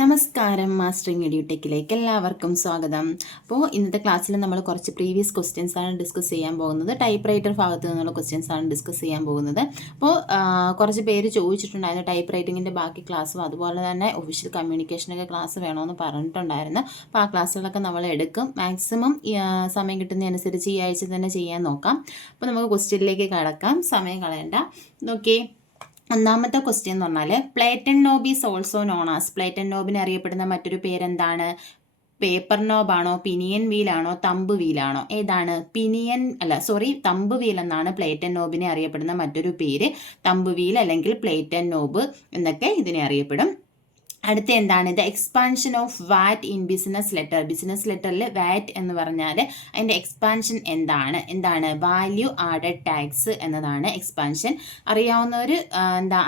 നമസ്കാരം, മാസ്റ്ററിങ് എഡ്യൂടെക്കിലേക്ക് എല്ലാവർക്കും സ്വാഗതം. അപ്പോൾ ഇന്നത്തെ ക്ലാസ്സിൽ നമ്മൾ കുറച്ച് പ്രീവിയസ് ക്വസ്റ്റ്യൻസ് ആണ് ഡിസ്കസ് ചെയ്യാൻ പോകുന്നത്. ടൈപ്പ് റൈറ്റർ ഭാഗത്ത് നിന്നുള്ള ക്വസ്റ്റ്യൻസ് ആണ് ഡിസ്കസ് ചെയ്യാൻ പോകുന്നത്. അപ്പോൾ കുറച്ച് പേര് ചോദിച്ചിട്ടുണ്ടായിരുന്നു ടൈപ്പ് റൈറ്റിങ്ങിൻ്റെ ബാക്കി ക്ലാസ്സും അതുപോലെ തന്നെ ഒഫീഷ്യൽ കമ്മ്യൂണിക്കേഷനൊക്കെ ക്ലാസ് വേണമെന്ന് പറഞ്ഞിട്ടുണ്ടായിരുന്നു. അപ്പോൾ ആ ക്ലാസ്സുകളൊക്കെ നമ്മൾ എടുക്കും. മാക്സിമം സമയം കിട്ടുന്നതനുസരിച്ച് ഈ ആഴ്ച തന്നെ ചെയ്യാൻ നോക്കാം. അപ്പോൾ നമുക്ക് ക്വസ്റ്റ്യനിലേക്ക് കടക്കാം, സമയം കളയണ്ട. നോക്കിയേ, ഒന്നാമത്തെ ക്വസ്റ്റ്യൻ എന്ന് പറഞ്ഞാൽ platen knob is also known as. Platen നോബിനെ അറിയപ്പെടുന്ന മറ്റൊരു പേരെന്താണ്? പേപ്പർ നോബാണോ, പിനിയൻ വീലാണോ, തമ്പ് വീലാണോ? ഏതാണ്? തമ്പ് വീൽ എന്നാണ് പ്ലേറ്റൻ നോബിനെ അറിയപ്പെടുന്ന മറ്റൊരു പേര്. തമ്പ് വീൽ അല്ലെങ്കിൽ പ്ലേറ്റൻ നോബ് എന്നൊക്കെ ഇതിനെ അറിയപ്പെടും. അടുത്ത എന്താണ്? The expansion of VAT in business letter. Business ലെറ്ററിൽ വാറ്റ് എന്ന് പറഞ്ഞാൽ അതിൻ്റെ എക്സ്പാൻഷൻ എന്താണ്? വാല്യൂ ആഡഡ് ടാക്സ് എന്നതാണ് എക്സ്പാൻഷൻ. അറിയാവുന്നവർ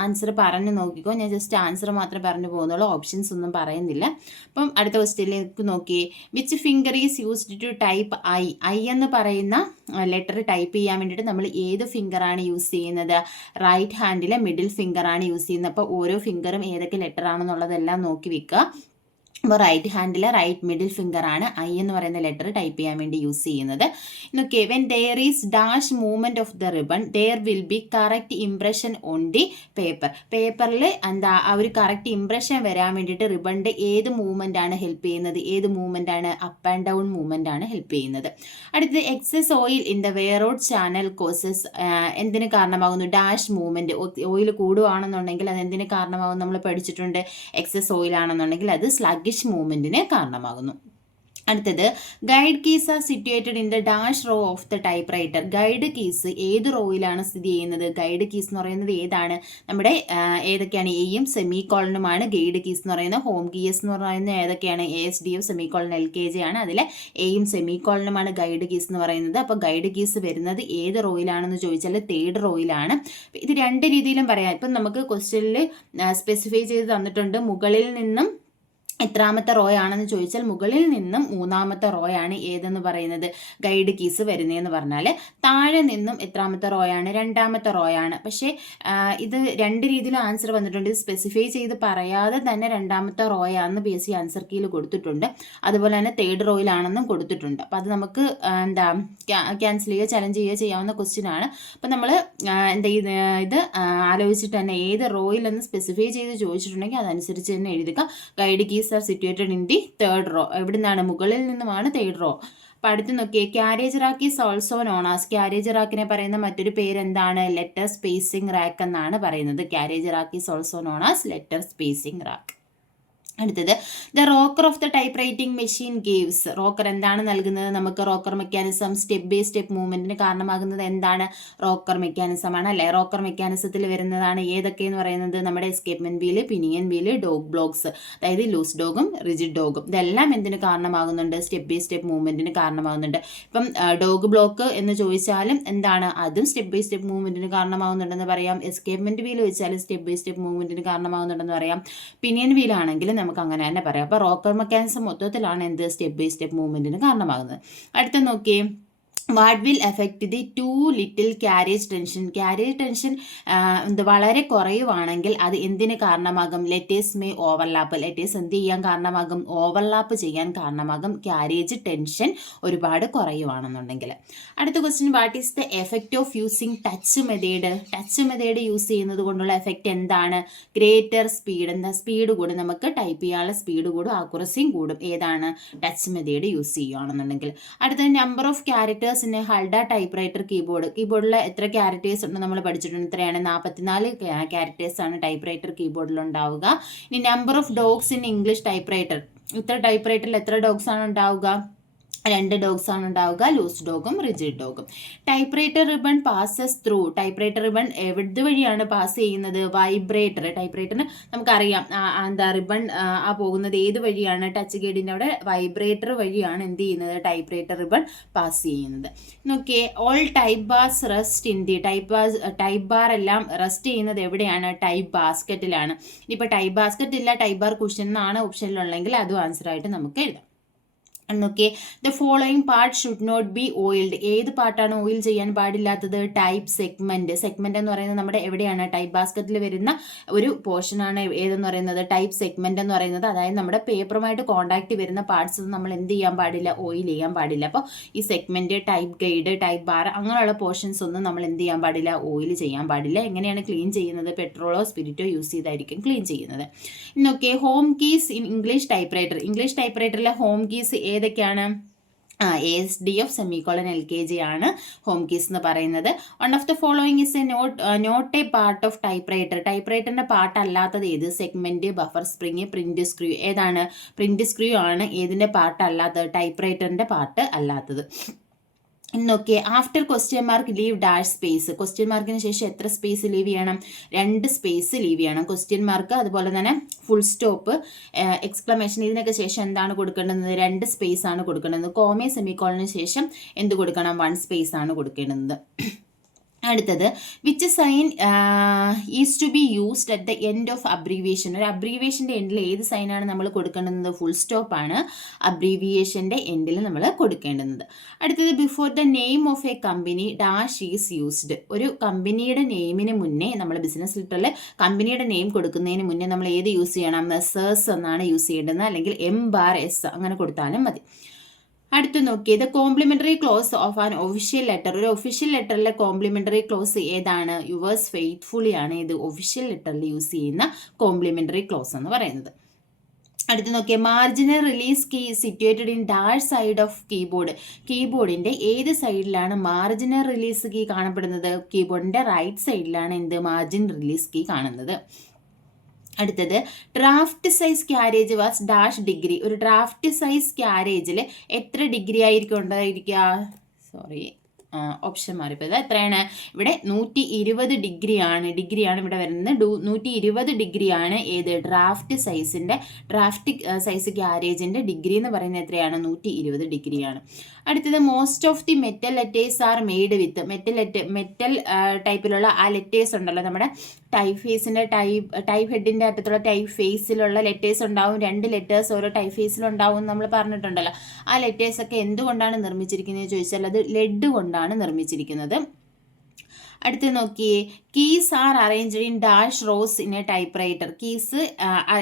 ആൻസർ പറഞ്ഞു നോക്കിക്കോ. ഞാൻ ജസ്റ്റ് ആൻസർ മാത്രമേ പറഞ്ഞു പോകുന്നുള്ളൂ, ഓപ്ഷൻസ് ഒന്നും പറയുന്നില്ല. അപ്പം അടുത്ത ക്വസ്റ്റ്യനിലേക്ക് നോക്കിയേ. Which finger is used to type I എന്ന് പറയുന്ന ലെറ്റർ ടൈപ്പ് ചെയ്യാൻ വേണ്ടിയിട്ട് നമ്മൾ ഏത് ഫിംഗറാണ് യൂസ് ചെയ്യുന്നത്? റൈറ്റ് ഹാൻഡിലെ മിഡിൽ ഫിംഗറാണ് യൂസ് ചെയ്യുന്നത്. അപ്പോൾ ഓരോ ഫിംഗറും ഏതൊക്കെ ലെറ്റർ ആണെന്നുള്ളതെല്ലാം നോക്കി വെക്കുക. അപ്പോൾ റൈറ്റ് ഹാൻഡിൽ റൈറ്റ് മിഡിൽ ഫിംഗർ ആണ് ഐ എന്ന് പറയുന്ന ലെറ്റർ ടൈപ്പ് ചെയ്യാൻ വേണ്ടി യൂസ് ചെയ്യുന്നത്. Okay, when there is dash movement of the ribbon there will be correct impression on the paper. പേപ്പറിൽ ആ ഒരു കറക്റ്റ് ഇംപ്രഷൻ വരാൻ വേണ്ടിയിട്ട് റിബണിൻ്റെ ഏത് മൂവ്മെന്റ് ആണ് ഹെൽപ്പ് ചെയ്യുന്നത്? ഏത് മൂവ്മെന്റ് ആണ്? അപ്പ് ആൻഡ് ഡൗൺ മൂവ്മെന്റ് ആണ് ഹെൽപ്പ് ചെയ്യുന്നത്. അടുത്തത് excess oil in the wear rod channel causes. എന്തിന് കാരണമാകുന്നു? Dash movement. ഓയിൽ കൂടുകയാണെന്നുണ്ടെങ്കിൽ അത് എന്തിന് കാരണമാകും? നമ്മൾ പഠിച്ചിട്ടുണ്ട്. എക്സസ് ഓയിൽ ആണെന്നുണ്ടെങ്കിൽ അത് സ്ലഗ്ഗിഷ് മൂവ്മെന്റിന് കാരണമാകുന്നു. അടുത്തത് guide keys are situated in the dash row of the typewriter. Guide keys ഏത് റോയിലാണ് സ്ഥിതി ചെയ്യുന്നത്? ഗൈഡ് കീസ് എന്ന് പറയുന്നത് ഏതാണ്? നമ്മുടെ ഏതൊക്കെയാണ്? എയും സെമി കോളനുമാണ് ഗൈഡ് കീസ് എന്ന് പറയുന്നത്. ഹോം കീസ് എന്ന് പറയുന്നത് ഏതൊക്കെയാണ്? ASDF സെമി കോളൻ LKG ആണ്. അതിലെ എയും സെമി കോളനുമാണ് ഗൈഡ് കീസ് എന്ന് പറയുന്നത്. അപ്പോൾ ഗൈഡ് കീസ് വരുന്നത് ഏത് റോയിലാണെന്ന് ചോദിച്ചാൽ തേർഡ് റോയിലാണ്. ഇത് രണ്ട് രീതിയിലും പറയാം. ഇപ്പം നമുക്ക് ക്വസ്റ്റ്യനിൽ സ്പെസിഫൈ ചെയ്ത് തന്നിട്ടുണ്ട്. മുകളിൽ നിന്നും എത്രാമത്തെ റോ ആണെന്ന് ചോദിച്ചാൽ മുകളിൽ നിന്നും മൂന്നാമത്തെ റോ ആണ് ഏതെന്ന് പറയുന്നത് ഗൈഡ് കീസ് വരുന്നതെന്ന് പറഞ്ഞാൽ. താഴെ നിന്നും എത്രാമത്തെ റോ ആണ്? രണ്ടാമത്തെ റോ ആണ്. പക്ഷേ ഇത് രണ്ട് രീതിയിലും ആൻസർ വന്നിട്ടുണ്ട്. ഇത് സ്പെസിഫൈ ചെയ്ത് പറയാതെ തന്നെ രണ്ടാമത്തെ റോ ആണെന്ന് PSC ആൻസർ കീയിൽ കൊടുത്തിട്ടുണ്ട്. അതുപോലെ തന്നെ തേർഡ് റോയിലാണെന്നും കൊടുത്തിട്ടുണ്ട്. അപ്പോൾ അത് നമുക്ക് ക്യാൻസൽ ചെയ്യുക, ചലഞ്ച് ചെയ്യുക ചെയ്യാവുന്ന ക്വസ്റ്റ്യൻ ആണ്. അപ്പോൾ നമ്മൾ ഇത് ആലോചിച്ചിട്ട് തന്നെ ഏത് റോയിലെന്ന് സ്പെസിഫൈ ചെയ്ത് ചോദിച്ചിട്ടുണ്ടെങ്കിൽ അതനുസരിച്ച് തന്നെ എഴുതുക. Guide keys are situated in the third row. എവിടെ നിന്നാണ്? മുകളിൽ നിന്നുമാണ് തേർഡ് റോ. അപ്പം അടുത്ത് നോക്കിയേ, carriage rack is also known as. Carriage റാക്കിനെ പറയുന്ന മറ്റൊരു പേരെന്താണ്? ലെറ്റർ സ്പേസിംഗ് റാക്ക് എന്നാണ് പറയുന്നത്. Carriage rack is also known as letter spacing rack. അടുത്തത് the rocker of the type writing machine gives. Rocker എന്താണ് നൽകുന്നത് നമുക്ക്? Rocker mechanism. Step by step മൂവ്മെന്റിന് കാരണമാകുന്നത് എന്താണ്? റോക്കർ മെക്കാനിസം ആണ് അല്ലേ? റോക്കർ മെക്കാനിസത്തിൽ വരുന്നതാണ് ഏതൊക്കെയെന്ന് പറയുന്നത്? നമ്മുടെ escapement wheel, pinion wheel, dog blocks, അതായത് ലൂസ് ഡോഗും റിജിഡ് ഡോഗും. ഇതെല്ലാം എന്തിന് കാരണമാകുന്നുണ്ട്? സ്റ്റെപ്പ് ബൈ സ്റ്റെപ്പ് മൂവ്മെന്റിന് കാരണമാകുന്നുണ്ട്. ഇപ്പം ഡോഗ് ബ്ലോക്ക് എന്ന് ചോദിച്ചാലും എന്താണ്? അതും സ്റ്റെപ്പ് ബൈ സ്റ്റെപ്പ് മൂവ്മെന്റിന് കാരണമാകുന്നുണ്ടെന്ന് പറയാം. എസ്കേപ്മെന്റ് വീല് വെച്ചാലും സ്റ്റെപ്പ് ബൈ സ്റ്റെപ്പ് മൂവ്മെന്റിന് കാരണമാകുന്നുണ്ടെന്ന് പറയാം. പിനിയൻ വീലാണെങ്കിലും നമുക്ക് അങ്ങനെ തന്നെ പറയാം. അപ്പോൾ റോക്കർ മെക്കാനിസം മൊത്തത്തിലാണ് എന്ത്? സ്റ്റെപ്പ് ബൈ സ്റ്റെപ്പ് മൂവ്മെന്റിന് കാരണമാകുന്നത്. അടുത്ത നോക്കിയേ, what will effect the too little carriage tension. Carriage tension വളരെ കുറയുവാണെങ്കിൽ അത് എന്തിന് കാരണമാകും? Letters may overlap. ലെറ്റേഴ്സ് എന്ത് ചെയ്യാൻ കാരണമാകും? ഓവർലാപ്പ് ചെയ്യാൻ കാരണമാകും. ക്യാരേജ് ടെൻഷൻ ഒരുപാട് കുറയുവാണെന്നുണ്ടെങ്കിൽ. അടുത്ത question, what is the effect of using touch method. Touch method use ചെയ്യുന്നത് കൊണ്ടുള്ള എഫക്റ്റ് എന്താണ്? Greater speed. എന്താ? സ്പീഡ് കൂടും. നമുക്ക് ടൈപ്പ് ചെയ്യാനുള്ള സ്പീഡ് കൂടും, ആക്യുറസിയും കൂടും. ഏതാണ്? ടച്ച് മെത്തേഡ് യൂസ് ചെയ്യുകയാണെന്നുണ്ടെങ്കിൽ. അടുത്തത് നമ്പർ ഓഫ് ക്യാരക്ടേഴ്സ് ഇൻ ഹൾഡ ടൈപ്പ് റൈറ്റർ കീബോർഡ്. കീബോർഡിൽ എത്ര ക്യാരക്ടേഴ്സ് ഉണ്ട് നമ്മൾ പഠിച്ചിട്ടുണ്ട്. ഇത്രയാണ് 44 ക്യാരക്ടേഴ്സ് ആണ് ടൈപ്പ് റൈറ്റർ കീബോർഡിൽ ഉണ്ടാവുക. ഇനി number of dogs in English typewriter. ഇത്ര ടൈപ്പ് റൈറ്ററിൽ എത്ര ഡോഗ്സ് ആണ് ഉണ്ടാവുക? 2 ഡോഗ്സ് ആണ് ഉണ്ടാവുക, ലൂസ് ഡോഗും റിജിഡ് ഡോഗും. Typewriter ribbon passes through. Typewriter ribbon എവിടെ വഴിയാണ് പാസ് ചെയ്യുന്നത്? വൈബ്രേറ്റർ. ടൈപ്പ് റൈറ്ററിന് നമുക്കറിയാം റിബൺ പോകുന്നത് ഏത് വഴിയാണ്? ടച്ച് ഗൈഡിൻ്റെ അവിടെ വൈബ്രേറ്റർ വഴിയാണ് എന്ത് ചെയ്യുന്നത്? ടൈപ്പ് റൈറ്റർ റിബൺ പാസ് ചെയ്യുന്നത്. നോക്കിയേ, all type bars rest in the. Type bar എല്ലാം റെസ്റ്റ് ചെയ്യുന്നത് എവിടെയാണ്? ടൈപ്പ് ബാസ്ക്കറ്റിലാണ്. ഇപ്പോൾ ടൈപ്പ് ബാസ്ക്കറ്റ് ഇല്ല, ടൈപ്പ് ബാർ കുഷൻ എന്നാണ് ഓപ്ഷനിലുള്ളെങ്കിൽ അതും ആൻസറായിട്ട് നമുക്ക് എഴുതാം. എന്നൊക്കെ the following part should not be oiled. ഏത് പാർട്ടാണ് ഓയിൽ ചെയ്യാൻ പാടില്ലാത്തത്? Type segment. സെഗ്മെന്റ് എന്ന് പറയുന്നത് നമ്മുടെ എവിടെയാണ്? ടൈപ്പ് ബാസ്ക്കറ്റിൽ വരുന്ന ഒരു പോർഷനാണ് ഏതെന്ന് പറയുന്നത്? ടൈപ്പ് സെഗ്മെന്റ് എന്ന് പറയുന്നത്. അതായത് നമ്മുടെ പേപ്പറുമായിട്ട് കോൺടാക്ട് വരുന്ന പാർട്സ് നമ്മൾ എന്ത് ചെയ്യാൻ പാടില്ല? ഓയിൽ ചെയ്യാൻ പാടില്ല. അപ്പോൾ ഈ segment, type guide, type bar അങ്ങനെയുള്ള പോർഷൻസ് ഒന്നും നമ്മൾ എന്ത് ചെയ്യാൻ പാടില്ല? ഓയിൽ ചെയ്യാൻ പാടില്ല. എങ്ങനെയാണ് ക്ലീൻ ചെയ്യുന്നത്? പെട്രോളോ സ്പിരിറ്റോ യൂസ് ചെയ്തായിരിക്കും ക്ലീൻ ചെയ്യുന്നത്. ഇന്നൊക്കെ home keys in English typewriter. English ടൈപ്പ് റൈറ്ററിലെ ഹോം കീസ് ഏതൊക്കെയാണ്? ASDF LKG ആണ് ഹോം കീസ് എന്ന് പറയുന്നത്. One of the following is not a part of typewriter. ടൈപ്പ് റൈറ്ററിന്റെ പാർട്ട് അല്ലാത്തത് ഏത്? Segment, buffer spring, print screw. ഏതാണ്? പ്രിന്റ് സ്ക്രൂ ആണ് ഏതിന്റെ പാർട്ട് അല്ലാത്തത്? ടൈപ്പ് റൈറ്ററിന്റെ പാർട്ട് അല്ലാത്തത്. ഇന്നൊക്കെ after question mark leave dash space. Question മാർക്കിന് ശേഷം എത്ര സ്പേസ് ലീവ് ചെയ്യണം? 2 സ്പേസ് ലീവ് ചെയ്യണം. ക്വസ്റ്റ്യൻ മാർക്ക് അതുപോലെ തന്നെ ഫുൾ സ്റ്റോപ്പ്, എക്സ്ക്ലമേഷൻ ഇതിനൊക്കെ ശേഷം എന്താണ് കൊടുക്കേണ്ടത്? 2 സ്പേസ് ആണ് കൊടുക്കേണ്ടത്. കോമ സെമിക്കോളിന് ശേഷം എന്ത് കൊടുക്കണം? 1 സ്പേസ് ആണ് കൊടുക്കേണ്ടത്. അടുത്തത് which sign is to be used at the end of abbreviation. ഒരു അബ്രീവിയേഷൻ്റെ എൻഡിൽ ഏത് സൈനാണ് നമ്മൾ കൊടുക്കേണ്ടത്? ഫുൾ സ്റ്റോപ്പ് ആണ് അബ്രീവിയേഷൻ്റെ എൻഡിൽ നമ്മൾ കൊടുക്കേണ്ടത്. അടുത്തത് before the name of A company dash is used. ഒരു കമ്പനിയുടെ നെയിമിന് മുന്നേ നമ്മൾ ബിസിനസ് ലിറ്ററിൽ കമ്പനിയുടെ നെയിം കൊടുക്കുന്നതിന് മുന്നേ നമ്മൾ ഏത് യൂസ് ചെയ്യണം? മെസ്സേഴ്സ് എന്നാണ് യൂസ് ചെയ്യേണ്ടത്, അല്ലെങ്കിൽ M·S അങ്ങനെ കൊടുത്താലും മതി. അടുത്ത് നോക്കിയത് complimentary close of an official letter. ഒരു ഒഫീഷ്യൽ ലെറ്ററിലെ കോംപ്ലിമെന്ററി ക്ലോസ് ഏതാണ്? യുവേഴ്സ് ഫെയ്ത്ത്ഫുള്ളി ആണ് ഇത് ഒഫീഷ്യൽ ലെറ്ററിൽ യൂസ് ചെയ്യുന്ന കോംപ്ലിമെന്ററി ക്ലോസ് എന്ന് പറയുന്നത്. അടുത്ത് നോക്കിയ marginal release key situated in dash side of keyboard. കീബോർഡിന്റെ ഏത് സൈഡിലാണ് മാർജിനൽ റിലീസ് കീ കാണപ്പെടുന്നത്? കീബോർഡിന്റെ റൈറ്റ് സൈഡിലാണ് എന്ത്? മാർജിൻ റിലീസ് കീ കാണുന്നത്. അടുത്തത് draft size carriage was dash degree. ഒരു ഡ്രാഫ്റ്റ് സൈസ് ക്യാരേജിൽ എത്ര ഡിഗ്രി ആയിരിക്കും ഉണ്ടായിരിക്കുക? ഓപ്ഷൻ മാറിപ്പോയത്. എത്രയാണ്? ഇവിടെ 120 ഡിഗ്രിയാണ് ഇവിടെ വരുന്നത്. 120 ഡിഗ്രിയാണ് ഏത്? ഡ്രാഫ്റ്റ് സൈസ് ക്യാരേജിന്റെ ഡിഗ്രി എന്ന് പറയുന്നത് എത്രയാണ്? 120 ഡിഗ്രിയാണ്. അടുത്തത് most of the metal letters are made with. Metal ടൈപ്പിലുള്ള ആ ലെറ്റേഴ്സ് ഉണ്ടല്ലോ, നമ്മുടെ ടൈപ്പ് ഫേസിന്റെ ടൈപ്പ് ഹെഡിന്റെ അറ്റത്തുള്ള ടൈപ്പ് ഫേസിലുള്ള ലെറ്റേഴ്സ് ഉണ്ടാവും. 2 ലെറ്റേഴ്സ് ഓരോ ടൈപ്പ് ഫേസിലുണ്ടാവും നമ്മൾ പറഞ്ഞിട്ടുണ്ടല്ലോ. ആ ലെറ്റേഴ്സ് ഒക്കെ എന്തുകൊണ്ടാണ് നിർമ്മിച്ചിരിക്കുന്നത് ചോദിച്ചാൽ അത് ലെഡ് കൊണ്ടാണ് നിർമ്മിച്ചിരിക്കുന്നത്. അടുത്ത് നോക്കിയേ, keys R arranged in dash rose in a type writer. Keys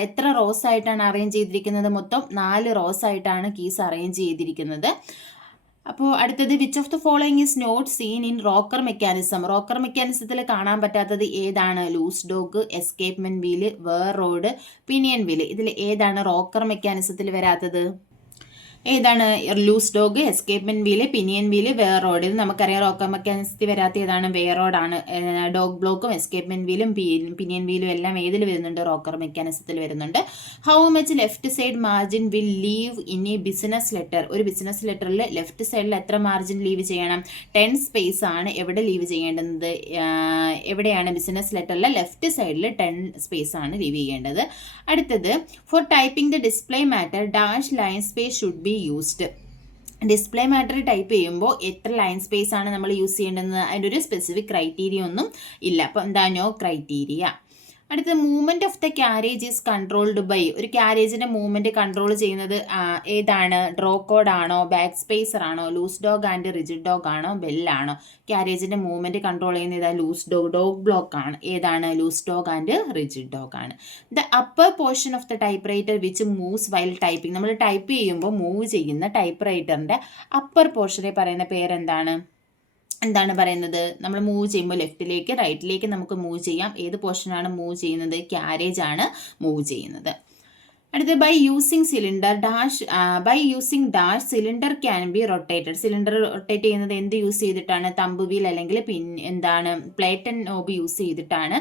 എത്ര റോസ് ആയിട്ടാണ് അറേഞ്ച് ചെയ്തിരിക്കുന്നത്? മൊത്തം 4 റോസ് ആയിട്ടാണ് കീസ് അറേഞ്ച് ചെയ്തിരിക്കുന്നത്. അപ്പോൾ അടുത്തത് which of the following is not seen in rocker mechanism. Rocker മെക്കാനിസത്തിൽ കാണാൻ പറ്റാത്തത് ഏതാണ്? Loose dog, escapement wheel, wire rod, pinion wheel. ഇതിൽ ഏതാണ് റോക്കർ മെക്കാനിസത്തിൽ വരാത്തത്? ഏതാണ്? Loose dog, escapement wheel, pinion wheel, wire rod. ഇത് നമുക്കറിയാം. റോക്കർ മെക്കാനിസത്തിൽ വരാത്ത ഏതാണ്? വേർ റോഡാണ്. ഡോഗ് ബ്ലോക്കും എസ്കേപ്മെന്റ് വീലും പിനിയൻ വീലും എല്ലാം ഏതിൽ വരുന്നുണ്ട്? റോക്കർ മെക്കാനിസത്തിൽ വരുന്നുണ്ട്. How much left side margin will leave in A business letter. ഒരു ബിസിനസ് ലെറ്ററിൽ ലെഫ്റ്റ് സൈഡിൽ എത്ര മാർജിൻ ലീവ് ചെയ്യണം? 10 സ്പേസ് ആണ് എവിടെ ലീവ് ചെയ്യേണ്ടത്? എവിടെയാണ്? ബിസിനസ് ലെറ്ററിലെ ലെഫ്റ്റ് സൈഡിൽ 10 സ്പേസ് ആണ് ലീവ് ചെയ്യേണ്ടത്. അടുത്തത് for typing the display matter dash line space should be used. Display matter type ചെയ്യുമ്പോൾ എത്ര ലൈൻ സ്പേസ് ആണ് നമ്മൾ യൂസ് ചെയ്യേണ്ടത്? അതിൻ്റെ ഒരു സ്പെസിഫിക് ക്രൈറ്റീരിയ ഒന്നും ഇല്ല. അപ്പോൾ എന്താ? No criteria. അടുത്ത movement of the carriage is controlled by. ഒരു ക്യാരേജിന്റെ മൂവ്മെന്റ് കൺട്രോൾ ചെയ്യുന്നത് ഏതാണ്? ഡ്രോ കോഡ് ആണോ? ബാക്ക് സ്പേസർ ആണോ? Loose dog and rigid dog ആണോ? ബെല്ലാണോ? ക്യാരേജിന്റെ മൂവ്മെന്റ് കൺട്രോൾ ചെയ്യുന്നത് ഏതാ? ലൂസ് ഡോഗ് ബ്ലോക്ക് ആണ്. ഏതാണ്? Loose dog and rigid dog ആണ്. The upper portion of the typewriter which moves while typing. നമ്മൾ ടൈപ്പ് ചെയ്യുമ്പോൾ മൂവ് ചെയ്യുന്ന ടൈപ്പ് റൈറ്ററിന്റെ അപ്പർ പോർഷനെ പറയുന്ന പേരെന്താണ്? എന്താണ് പറയുന്നത്? നമ്മൾ മൂവ് ചെയ്യുമ്പോൾ ലെഫ്റ്റിലേക്ക് റൈറ്റിലേക്ക് നമുക്ക് മൂവ് ചെയ്യാം. ഏത് പോർഷനാണ് മൂവ് ചെയ്യുന്നത്? ക്യാരേജ് ആണ് മൂവ് ചെയ്യുന്നത്. അടുത്ത് by using dash cylinder can be rotated. Cylinder rotate ചെയ്യുന്നത് എന്ത് യൂസ് ചെയ്തിട്ടാണ്? തമ്പ് വീൽ അല്ലെങ്കിൽ എന്താണ്? പ്ലേറ്റ് ആൻഡ് നോബ് യൂസ് ചെയ്തിട്ടാണ്.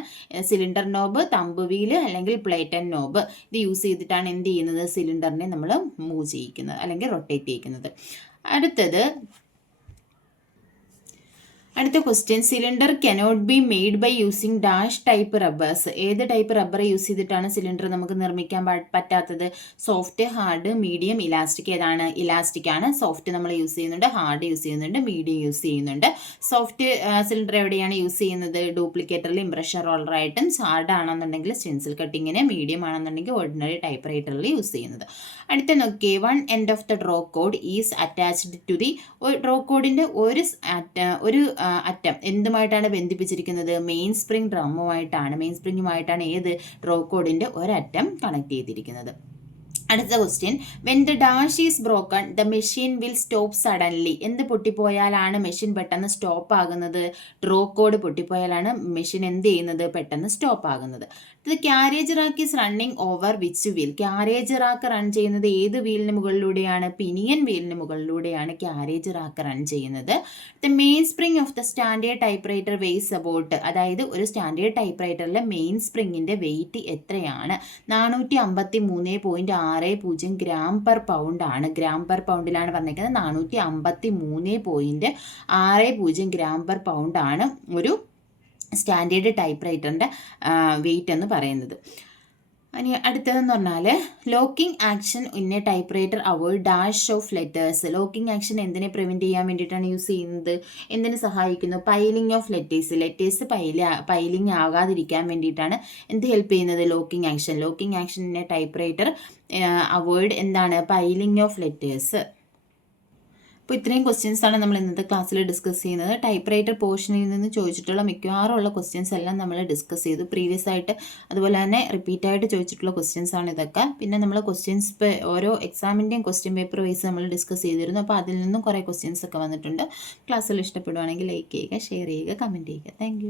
സിലിണ്ടർ നോബ്, തമ്പ് വീല് അല്ലെങ്കിൽ പ്ലേറ്റ് ആൻഡ് നോബ് ഇത് യൂസ് ചെയ്തിട്ടാണ് എന്ത് ചെയ്യുന്നത്? സിലിണ്ടറിനെ നമ്മൾ മൂവ് ചെയ്യിക്കുന്നത് അല്ലെങ്കിൽ റൊട്ടേറ്റ് ചെയ്യിക്കുന്നത്. അടുത്ത question, cylinder cannot be made by using dash type rubbers. ഏത് ടൈപ്പ് റബ്ബർ യൂസ് ചെയ്തിട്ടാണ് സിലിണ്ടർ നമുക്ക് നിർമ്മിക്കാൻ പറ്റാത്തത്? Soft, hard, medium, elastic. ഏതാണ്? ഇലാസ്റ്റിക് ആണ്. സോഫ്റ്റ് നമ്മൾ യൂസ് ചെയ്യുന്നുണ്ട്, ഹാർഡ് യൂസ് ചെയ്യുന്നുണ്ട്, മീഡിയം യൂസ് ചെയ്യുന്നുണ്ട്. സോഫ്റ്റ് സിലിണ്ടർ എവിടെയാണ് യൂസ് ചെയ്യുന്നത്? ഡ്യൂപ്ലിക്കേറ്ററിൽ, ഇംപ്രഷൻ റോളറായിട്ടും. ഹാർഡ് ആണെന്നുണ്ടെങ്കിൽ സ്റ്റെൻസിൽ കട്ടിങ്ങിന്, മീഡിയം ആണെന്നുണ്ടെങ്കിൽ ഓർഡിനറി ടൈപ്പ് റൈറ്ററിൽ യൂസ് ചെയ്യുന്നത്. അടുത്ത നോക്കിയേ, one end of the draw cord is attached to the. Draw കോഡിൻ്റെ ഒരു അറ്റം എന്തുമായിട്ടാണ് ബന്ധിപ്പിച്ചിരിക്കുന്നത്? മെയിൻ സ്പ്രിംഗ് ഡ്രമ്മുമായിട്ടാണ്. മെയിൻ സ്പ്രിങ്ങുമായിട്ടാണ് ഏത് ഡ്രോ കോഡിൻ്റെ ഒരറ്റം കണക്ട് ചെയ്തിരിക്കുന്നത്. അടുത്ത question, when the dash is broken the machine will stop suddenly. എന്ത് പൊട്ടിപ്പോയാലാണ് മെഷീൻ പെട്ടെന്ന് സ്റ്റോപ്പ് ആകുന്നത്? ഡ്രോ കോഡ് പൊട്ടിപ്പോയാലാണ് മെഷീൻ എന്ത് ചെയ്യുന്നത്? പെട്ടെന്ന് സ്റ്റോപ്പ് ആകുന്നത്. ഇത് carriage rack is running over which wheel. Carriage rack run ചെയ്യുന്നത് ഏത് വീലിന് മുകളിലൂടെയാണ്? പിനിയൻ വീലിന് മുകളിലൂടെയാണ് ക്യാരേജ് റാക്ക് റൺ ചെയ്യുന്നത്. The main spring of the standard typewriter weighs about. അതായത് ഒരു സ്റ്റാൻഡേർഡ് ടൈപ്പ് റൈറ്ററിലെ മെയിൻ സ്പ്രിങ്ങിൻ്റെ വെയിറ്റ് എത്രയാണ്? 453.60 ഗ്രാം പെർ പൗണ്ട് ആണ്. ഗ്രാം പെർ പൗണ്ടിലാണ് പറഞ്ഞിരിക്കുന്നത്. 453.60 ഗ്രാം പെർ പൗണ്ട് ആണ് ഒരു സ്റ്റാൻഡേർഡ് ടൈപ്പ് റൈറ്ററിൻ്റെ വെയിറ്റ് എന്ന് പറയുന്നത്. ഇനി അടുത്തതെന്ന് പറഞ്ഞാൽ, locking action in a typewriter avoid dash of letters. Locking action എന്തിനെ പ്രിവെൻറ്റ് ചെയ്യാൻ വേണ്ടിയിട്ടാണ് യൂസ് ചെയ്യുന്നത്? എന്തിനു സഹായിക്കുന്നു? പൈലിംഗ് ഓഫ് ലെറ്റേഴ്സ് പൈലിംഗ് ആകാതിരിക്കാൻ വേണ്ടിയിട്ടാണ് എന്ത് ഹെൽപ്പ് ചെയ്യുന്നത്? Locking action. Locking action in a typewriter avoid എന്താണ്? Piling of letters. അപ്പോൾ ഇത്രയും ക്വസ്റ്റ്യൻസ് ആണ് നമ്മൾ ഇന്നത്തെ ക്ലാസ്സിൽ ഡിസ്കസ് ചെയ്യുന്നത്. ടൈപ്പ് റൈറ്റർ പോർഷനിൽ നിന്ന് ചോദിച്ചിട്ടുള്ള മിക്കവാറുമുള്ള ക്വസ്റ്റ്യൻസ് എല്ലാം നമ്മൾ ഡിസ്കസ് ചെയ്തു. പ്രീവിയസ് ആയിട്ട് അതുപോലെ തന്നെ റിപ്പീറ്റായിട്ട് ചോദിച്ചിട്ടുള്ള ക്വസ്റ്റ്യൻസ് ആണ് ഇതൊക്കെ. പിന്നെ നമ്മൾ ക്വസ്റ്റ്യൻസ് ഓരോ എക്സാമിൻ്റെയും ക്വസ്റ്റ്യൻ പേപ്പർ വൈസ് നമ്മൾ ഡിസ്കസ് ചെയ്തിരുന്നു. അപ്പോൾ അതിൽ നിന്നും കുറേ ക്വസ്റ്റ്യൻസ് ഒക്കെ വന്നിട്ടുണ്ട്. ക്ലാസ്സിൽ ഇഷ്ടപ്പെടുവാണെങ്കിൽ ലൈക്ക് ചെയ്യുക, ഷെയർ ചെയ്യുക, കമൻറ്റ് ചെയ്യുക. താങ്ക്